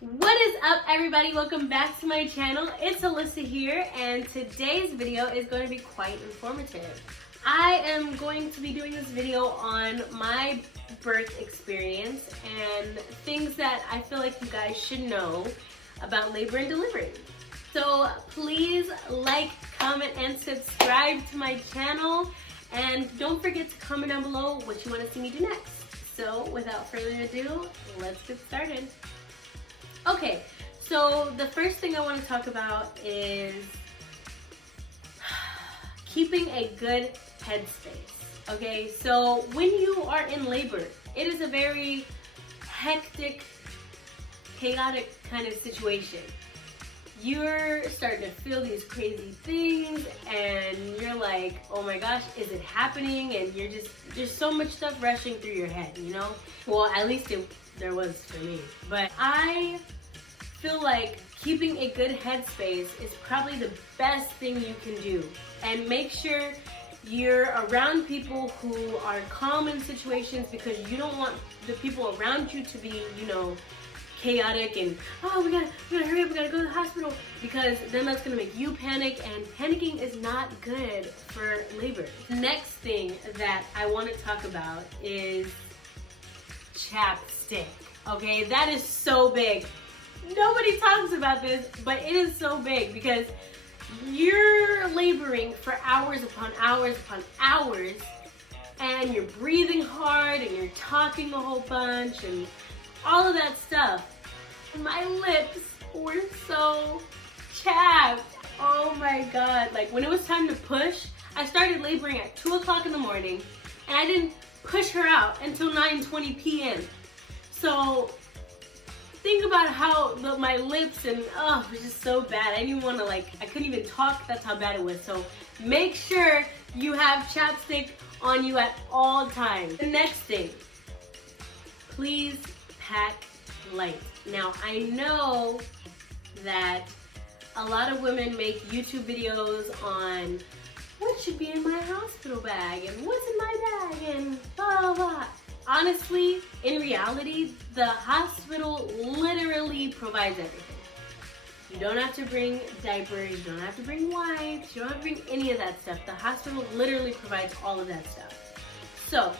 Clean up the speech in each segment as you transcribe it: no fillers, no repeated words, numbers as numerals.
What is up, everybody? Welcome back to my channel. It's Alyssa here, and today's video is going to be quite informative. I am going to be doing this video on my birth experience and things that I feel like you guys should know about labor and delivery. So please like, comment, and subscribe to my channel, and don't forget to comment down below what you want to see me do next. So without further ado, let's get started. Okay, so the first thing I want to talk about is keeping a good headspace. Okay, so when you are in labor, it is a very hectic, chaotic kind of situation. You're starting to feel these crazy things and you're like, oh my gosh, is it happening? And you're just, there's so much stuff rushing through your head, you know? Well, at least there was for me. But I feel like keeping a good headspace is probably the best thing you can do. And make sure you're around people who are calm in situations, because you don't want the people around you to be, you know, chaotic and, oh, we gotta hurry up, we gotta go to the hospital, because then that's gonna make you panic, and panicking is not good for labor. The next thing that I want to talk about is chapstick. Okay, that is so big. Nobody talks about this, but it is so big because you're laboring for hours upon hours upon hours, and you're breathing hard and you're talking a whole bunch and all of that stuff. My lips were so chapped. Oh my god. Like, when it was time to push, I started laboring at 2 o'clock in the morning, and I didn't push her out until 9:20 p.m. So think about how my lips and, oh, it was just so bad. I didn't want to, like, I couldn't even talk. That's how bad it was. So make sure you have chapstick on you at all times. The next thing, please pack light. Now, I know that a lot of women make YouTube videos on what should be in my hospital bag and what's in my bag and blah, blah, blah. Honestly, in reality, the hospital literally provides everything. You don't have to bring diapers, you don't have to bring wipes, you don't have to bring any of that stuff. The hospital literally provides all of that stuff. So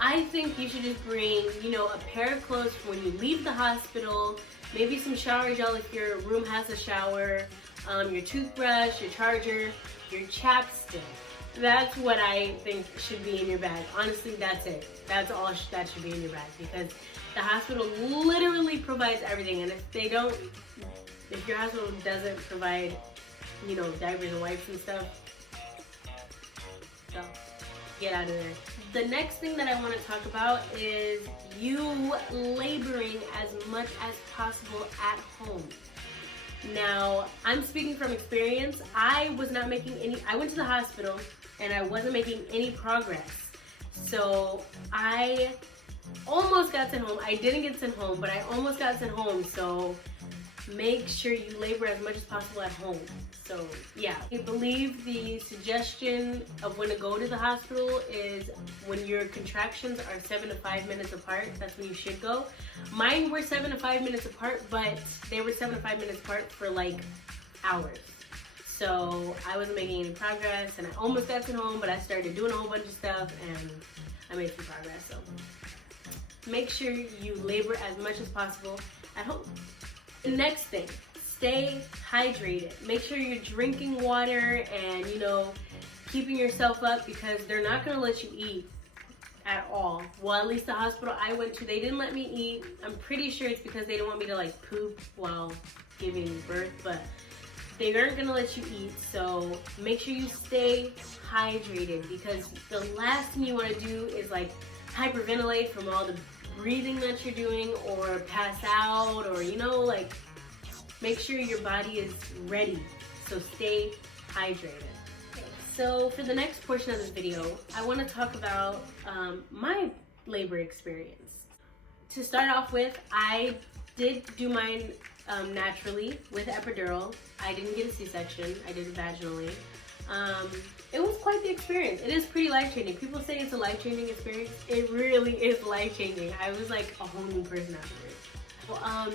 I think you should just bring, you know, a pair of clothes for when you leave the hospital, maybe some shower gel if your room has a shower, your toothbrush, your charger, your chapstick. That's what I think should be in your bag. Honestly, that's it. That's all that should be in your bag, because the hospital literally provides everything. And if your hospital doesn't provide, you know, diapers and wipes and stuff, so get out of there. The next thing that I want to talk about is you laboring as much as possible at home. Now, I'm speaking from experience. I was not making I went to the hospital and I wasn't making any progress. So I almost got sent home. I didn't get sent home, but I almost got sent home. So make sure you labor as much as possible at home. So yeah, I believe the suggestion of when to go to the hospital is when your contractions are 7 to 5 minutes apart. That's when you should go. Mine were 7 to 5 minutes apart, but they were 7 to 5 minutes apart for like hours. So I wasn't making any progress, and I almost got sent home, but I started doing a whole bunch of stuff and I made some progress. So make sure you labor as much as possible at home. The next thing, stay hydrated. Make sure you're drinking water and, you know, keeping yourself up, because they're not going to let you eat at all. Well, at least the hospital I went to, they didn't let me eat. I'm pretty sure it's because they didn't want me to, like, poop while giving birth, but they aren't going to let you eat. So make sure you stay hydrated, because the last thing you want to do is, like, hyperventilate from all the breathing that you're doing, or pass out, or, you know, like, make sure your body is ready. So stay hydrated. Okay, so for the next portion of this video, I want to talk about my labor experience. To start off with, I did do mine naturally with epidural. I didn't get a C-section. I did it vaginally. It was quite the experience. It is pretty life-changing. People say it's a life-changing experience. It really is life-changing. I was like a whole new person afterwards. Well,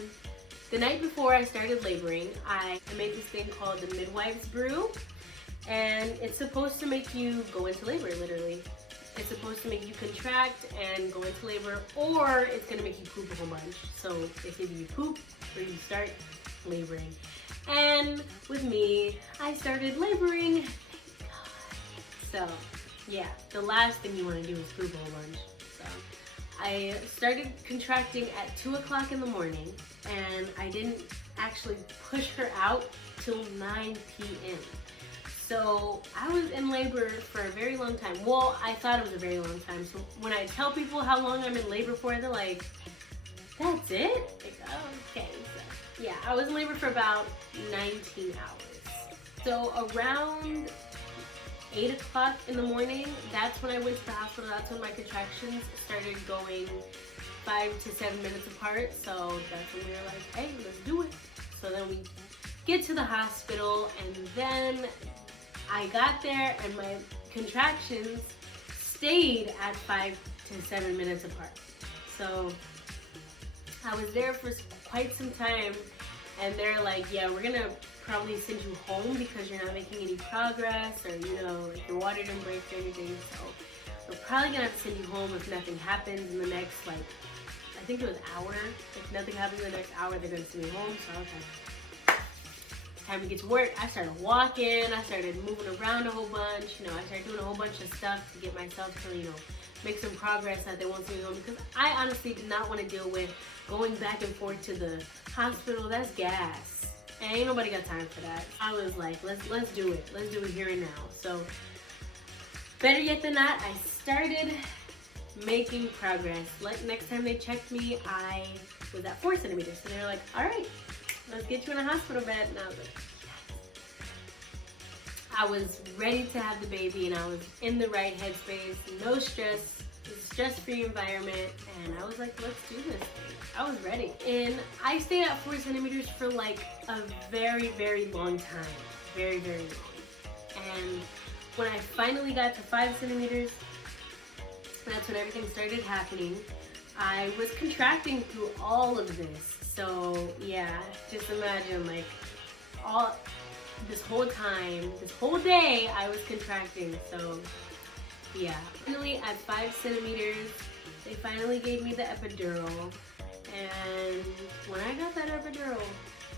The night before I started laboring, I made this thing called the midwife's brew, and it's supposed to make you go into labor, literally. It's supposed to make you contract and go into labor, or it's gonna make you poop a whole bunch. So it's either you poop or you start laboring. And with me, I started laboring, thank God. So yeah, the last thing you wanna do is poop a whole bunch. So I started contracting at 2 o'clock in the morning, and I didn't actually push her out till 9 p.m. So I was in labor for a very long time. Well, I thought it was a very long time. So when I tell people how long I'm in labor for, they're like, that's it? Like, oh, okay. So, yeah, I was in labor for about 19 hours. So around 8 o'clock in the morning, that's when I went to the hospital. That's when my contractions started going 5 to 7 minutes apart. So that's when we were like, hey, let's do it. So then we get to the hospital, and then I got there and my contractions stayed at 5 to 7 minutes apart. So I was there for quite some time, and they're like, yeah, we're gonna probably send you home because you're not making any progress, or like your water didn't break or anything. So we're probably gonna have to send you home if nothing happens in the next, I think it was hour. If nothing happens in the next hour, they're gonna send me home. So I was like, time to get to work. I started walking, I started moving around a whole bunch, I started doing a whole bunch of stuff to get myself to, make some progress that they won't send me home, because I honestly did not want to deal with going back and forth to the hospital. That's gas. And ain't nobody got time for that. I was like, let's do it. Let's do it here and now. So better yet than that, I started making progress. Next time they checked me, I was at 4 centimeters. So they were like, all right, let's get you in a hospital bed. And I was like, yes. I was ready to have the baby, and I was in the right headspace, no stress, stress-free environment, and I was like, let's do this thing. I was ready. And I stayed at 4 centimeters for a very, very long time. Very, very long. And when I finally got to 5 centimeters, that's when everything started happening. I was contracting through all of this. So yeah, just imagine this whole time, this whole day I was contracting. So yeah, finally at 5 centimeters, they finally gave me the epidural. And when I got that epidural,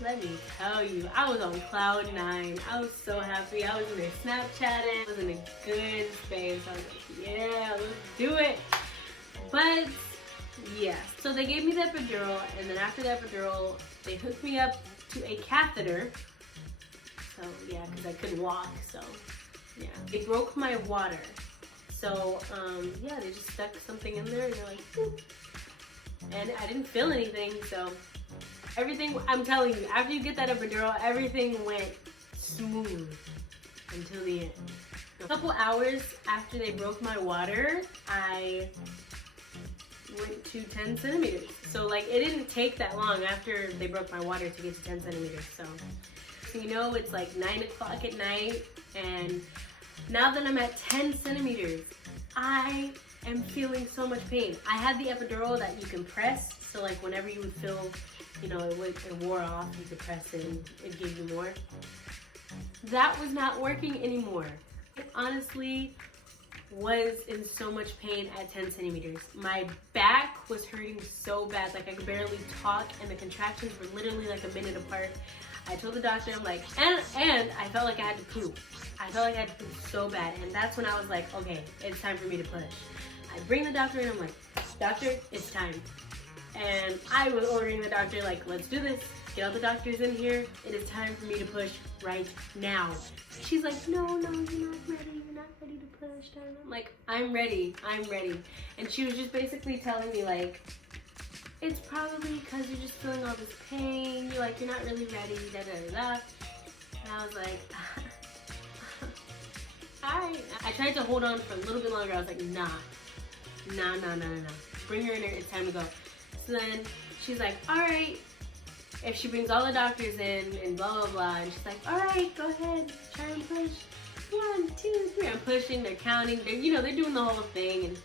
let me tell you, I was on cloud 9. I was so happy. I was in there Snapchatting. I was in a good space. I was like, yeah, let's do it. But yeah, so they gave me the epidural, and then after the epidural, they hooked me up to a catheter. So yeah, because I couldn't walk, so yeah. They broke my water. So yeah, they just stuck something in there, and they're like, boop. And I didn't feel anything, so everything, I'm telling you, after you get that epidural, everything went smooth until the end. A couple hours after they broke my water, I went to 10 centimeters. So it didn't take that long after they broke my water to get to 10 centimeters. So it's 9 o'clock at night, and now that I'm at 10 centimeters, I am feeling so much pain. I had the epidural that you can press, so whenever you would feel, it wore off, you could press it and it gave you more. That was not working anymore. I honestly was in so much pain at 10 centimeters. My back was hurting so bad, I could barely talk, and the contractions were literally a minute apart. I told the doctor, I'm like, and I felt like I had to poop. I felt like I had to poop so bad, and that's when I was like, okay, it's time for me to push. I bring the doctor in, I'm like, doctor, it's time. And I was ordering the doctor, let's do this. Get all the doctors in here. It is time for me to push right now. She's like, no, you're not ready. You're not ready to push. I'm like, I'm ready. And she was just basically telling me, it's probably because you're just feeling all this pain. You're not really ready, da-da-da-da. And I was like, alright. I tried to hold on for a little bit longer. I was like, nah. Bring her in here, it's time to go. So then she's like, alright. If she brings all the doctors in and blah, blah, blah. And she's like, alright, go ahead, try and push. 1, 2, 3. I'm pushing, they're counting, they're doing the whole thing. And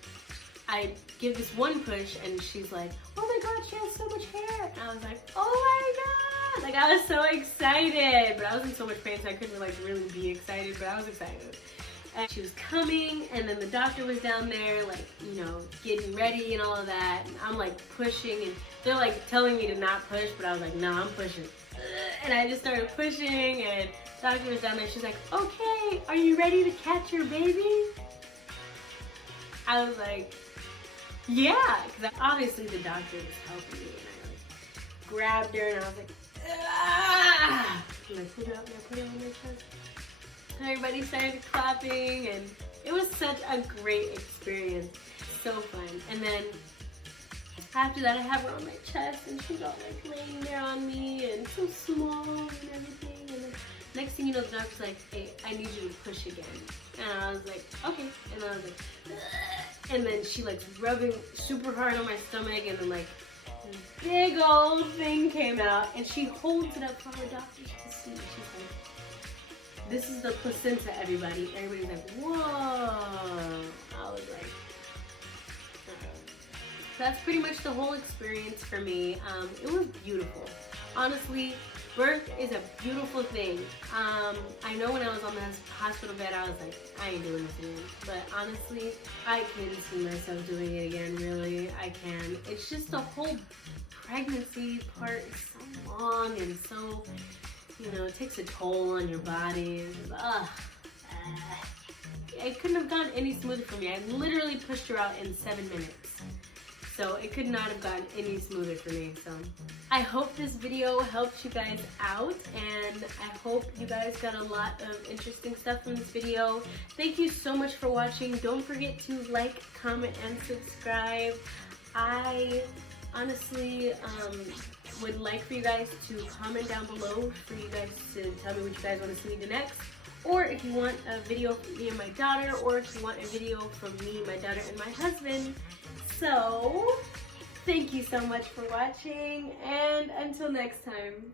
I give this one push, and she's like, oh my god, she has so much hair. And I was like, oh my Like, I was so excited, but I was in so much pain, so I couldn't like really be excited, but I was excited. And she was coming, and then the doctor was down there, like, you know, getting ready and all of that. And I'm like pushing, and they're like telling me to not push, but I was like, nah, I'm pushing. And I just started pushing, and the doctor was down there. She's like, okay, are you ready to catch your baby? I was like, yeah, because obviously the doctor was helping me, and I like grabbed her, and I was like, ah! And I put her up there, put her on my chest. And everybody started clapping, and it was such a great experience. So fun. And then after that, I have her on my chest, and she's all like laying there on me, and so small and everything. And then next thing you know, the doctor's like, hey, I need you to push again. And I was like, okay. And then I was like, ugh. And then she like rubbing super hard on my stomach, and then like this big old thing came out, and she holds it up for her doctors to see. She's like, this is the placenta, everybody. Everybody's like, whoa. I was like, so that's pretty much the whole experience for me. It was beautiful. Honestly, birth is a beautiful thing. I know when I was on the hospital bed, I was like, I ain't doing this again. But honestly, I can see myself doing it again, really. I can. It's just the whole pregnancy part is so long and so, you know, it takes a toll on your body. It couldn't have gone any smoother for me. I literally pushed her out in 7 minutes. So it could not have gotten any smoother for me. So I hope this video helped you guys out, and I hope you guys got a lot of interesting stuff from this video. Thank you so much for watching. Don't forget to like, comment, and subscribe. I honestly would like for you guys to comment down below for you guys to tell me what you guys want to see me next. Or if you want a video from me and my daughter, or if you want a video from me, my daughter, and my husband. So, thank you so much for watching, and until next time.